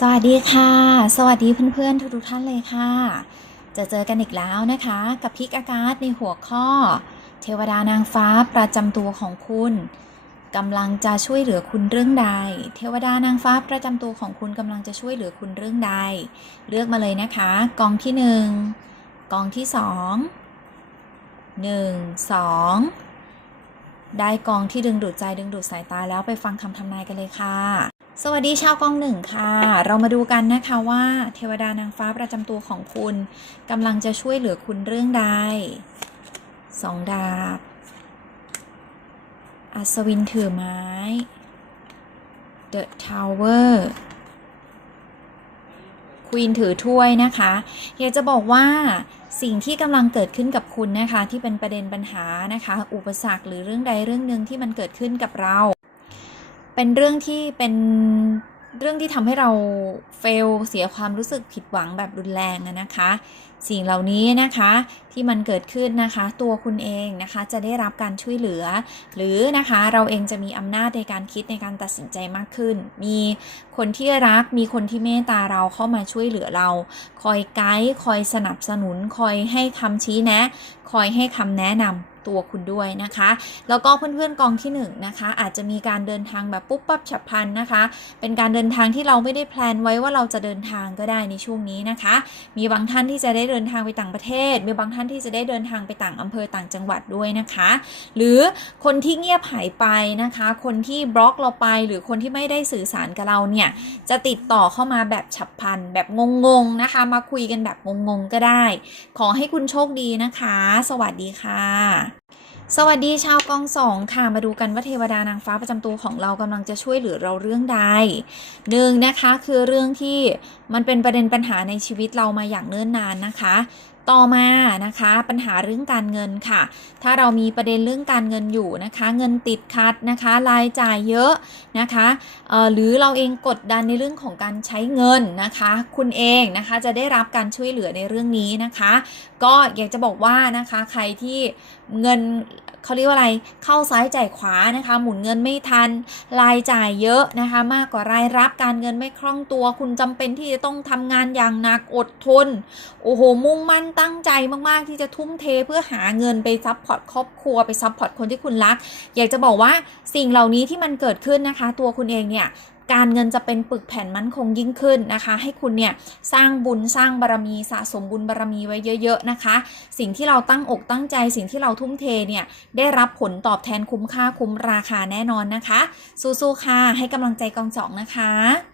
สวัสดีค่ะ สวัสดีเพื่อนๆทุกๆท่านเลยค่ะ จะเจอกันอีกแล้วนะคะ กับพิกอากาศในหัวข้อ เทวดานางฟ้าประจำตัวของคุณกำลังจะช่วยเหลือคุณเรื่องใด เทวดานางฟ้าประจำตัวของคุณกำลังจะช่วยเหลือคุณเรื่องใด เลือกมาเลยนะคะ กองที่หนึ่งกองที่สองหนึ่งสองได้กองที่ดึงดูดใจดึงดูดสายตาแล้วไปฟังคำทำนายกันเลยค่ะ สวัสดีชาวกองหนึ่งค่ะ เรามาดูกันนะคะว่าเทวดานางฟ้าประจำตัวของคุณกำลังจะช่วยเหลือคุณเรื่องใดสองดาบ อัศวินถือไม้ The Tower ควีนถือถ้วยนะคะอยากจะบอกว่าสิ่งที่กำลังเกิดขึ้นกับคุณนะคะ ที่เป็นประเด็นปัญหานะคะ อุปสรรคหรือเรื่องใดเรื่องหนึ่งที่มันเกิดขึ้นกับเรา เป็นเรื่องที่เป็นเรื่องที่ทำให้เราเฟลเสียความรู้สึกผิดหวังแบบรุนแรงนะคะ สิ่งเหล่านี้นะคะที่มันเกิดขึ้นนะคะ ตัวคุณเองนะคะจะได้รับการช่วยเหลือ หรือนะคะเราเองจะมีอำนาจในการคิดในการตัดสินใจมากขึ้น มีคนที่รักมีคนที่เมตตาเราเข้ามาช่วยเหลือเรา คอยไกด์คอยสนับสนุน คอยให้คำชี้แนะ คอยให้คำแนะนำ ตัวคุณด้วยนะคะ แล้วก็เพื่อนๆกองที่1นงนะคะอาจจะมีการเดินทางแบบปุ๊บปั๊บฉับพลันนะคะ เป็นการเดินทางที่เราไม่ได้แพลนไว้ว่าเราจะเดินทางก็ได้ในช่วงนี้นะคะ มีบางท่านที่จะได้เดินทางไปต่างประเทศ มีบางท่านที่จะได้เดินทางไปต่างอำเภอต่างจังหวัดด้วยนะคะ หรือคนที่เงียบหายไปนะคะ คนที่บล็อกเราไป หรือคนที่ไม่ได้สื่อสารกับเราเนี่ยจะติดต่อเข้ามาแบบฉับพลันแบบงงๆนะคะ มาคุยกันแบบงงๆก็ได้ ขอให้คุณโชคดีนะคะ สวัสดีค่ะสวัสดีชาวกองสองค่ะมาดูกันว่าเทวดานางฟ้าประจำตัวของเรากำลังจะช่วยเหลือเราเรื่องใดหนึ่งนะคะคือเรื่องที่มันเป็นประเด็นปัญหาในชีวิตเรามาอย่างเนิ่นนานนะคะ ต่อมานะคะปัญหาเรื่องการเงินค่ะ ถ้าเรามีประเด็นเรื่องการเงินอยู่นะคะ เงินติดคัดนะคะรายจ่ายเยอะนะคะหรือเราเองกดดันในเรื่องของการใช้เงินนะคะ คุณเองนะคะจะได้รับการช่วยเหลือในเรื่องนี้นะคะ ก็อยากจะบอกว่านะคะใครที่เงินเขาเรียกว่าอะไรเข้าซ้ายจ่ายขวานะคะ หมุนเงินไม่ทันรายจ่ายเยอะนะคะ มากกว่ารายรับการเงินไม่คล่องตัว คุณจำเป็นที่จะต้องทำงานอย่างหนักอดทนโอ้โหมุ่งมั่นตั้งใจมากๆที่จะทุ่มเทเพื่อหาเงินไปซัพพอร์ตครอบครัวไปซัพพอร์ตคนที่คุณรัก อยากจะบอกว่าสิ่งเหล่านี้ที่มันเกิดขึ้นนะคะ ตัวคุณเองเนี่ยการเงินจะเป็นปึกแผ่นมั่นคงยิ่งขึ้นนะคะ ให้คุณเนี่ยสร้างบุญสร้างบารมีสะสมบุญบารมีไว้เยอะ ๆนะคะ สิ่งที่เราตั้งอกตั้งใจ สิ่งที่เราทุ่มเทเนี่ยได้รับผลตอบแทนคุ้มค่าคุ้มราคาแน่นอนนะคะ สู้ๆค่ะให้กำลังใจกองสองนะคะ